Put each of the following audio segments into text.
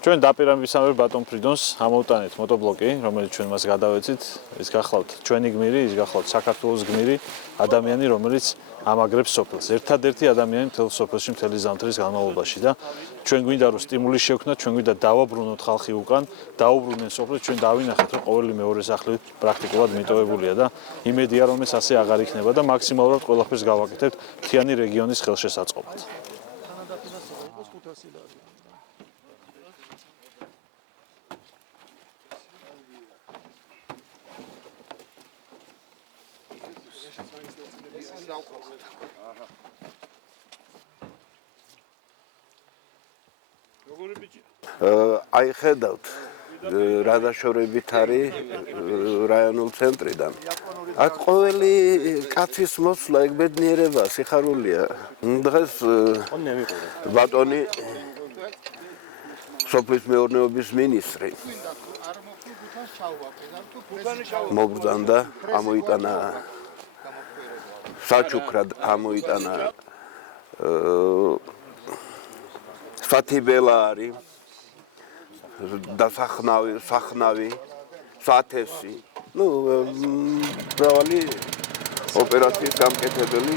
ჩვენ დაპირამისამებრ ბატონ ფრიდონს ამოვტანეთ მოტობლოკი, რომელიც ჩვენ მას გადავეცით. ის გახლავთ ჩვენი გმირი, ის გახლავთ საქართველოს გმირი, ადამიანი, რომელიც ამაგრებს სოფელს. ერთადერთი ადამიანი მთელ სოფელში მთელი ზამთრის განმავლობაში და ჩვენ გვინდა რომ სტიმული შევქნათ, ჩვენ გვინდა დავაბრუნოთ ხალხი უკან, დაუბრუნდნენ სოფელს, ჩვენ დავინახეთ რომ ყოველი მეორე სახლი პრაქტიკულად მიტოვებულია და იმედია რომ ეს ასე აღარ იქნება და მაქსიმალურად ყველაფერს გავაკეთებთ მთიანი რეგიონის ხელშესაწყობად. აი ხედავთ რა დაშორებით არის რაიონულ ცენტრიდან. აქ ყოველი კაცის მოსვლა ეგ ბედნიერება, სიხარულია. დღეს ბატონი სოფლის მეურნეობის მინისტრი მობრძანდა, ამოიტანა საჩუქრად ამოიტანა სათიბელა არის და სახნავი, სათესი, მრავალი ოპერაციის გამკეთებელი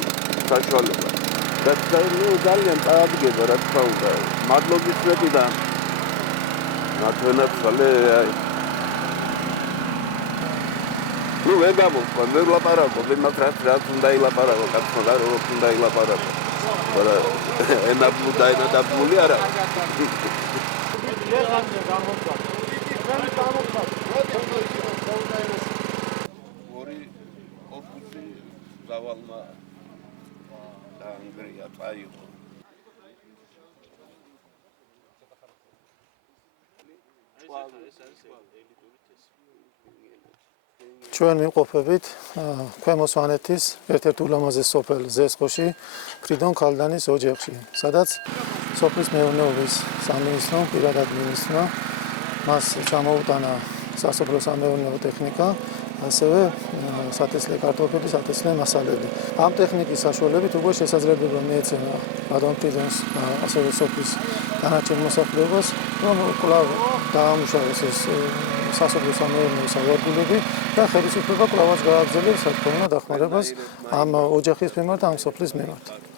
საშუალება. და ძალიან წაადგება, რა თქმა უნდა, მადლობის მეტი და მათვენაცვალე ვერ გამოვყვა, ვერ ვლაპარაკობ, იმათ რაც უნდა ილაპარაკო, კაცმა და როგორც უნდა ილაპარაკო. ენაბლუ და ენადაბლული არა. ორი ოფუსი დავალმა დაანგრია წაიღო. ჩვენ ვიმყოფებით ქვემო სვანეთის ერთ-ერთ ულამაზეს სოფელ ზესხოში, ფრიდონ ქალდანის ოჯახში, სადაც სოფლის მეურნეობის სამინისტრო, პირადად მინისტრმა მას ჩამოუტანა სასოფლო-სამეურნეო ტექნიკა, ასევე სათესლე კარტოფილი, სათესლე მასალები. ამ ტექნიკის საშუალებით უკვე შესაძლებლობა მიეცემა ბატონ ფრიდონს, ასევე სოფლის დანარჩენ მოსახლეობას, რომ კვლავ დაამუშავოს ეს სასოფლო-სამეურნეო სავარგულები და ხელისუფლება კვლავაც გააგრძელებს, რა თქმა უნდა, დახმარებას ამ ოჯახის მიმართ და ამ სოფლის მიმართ.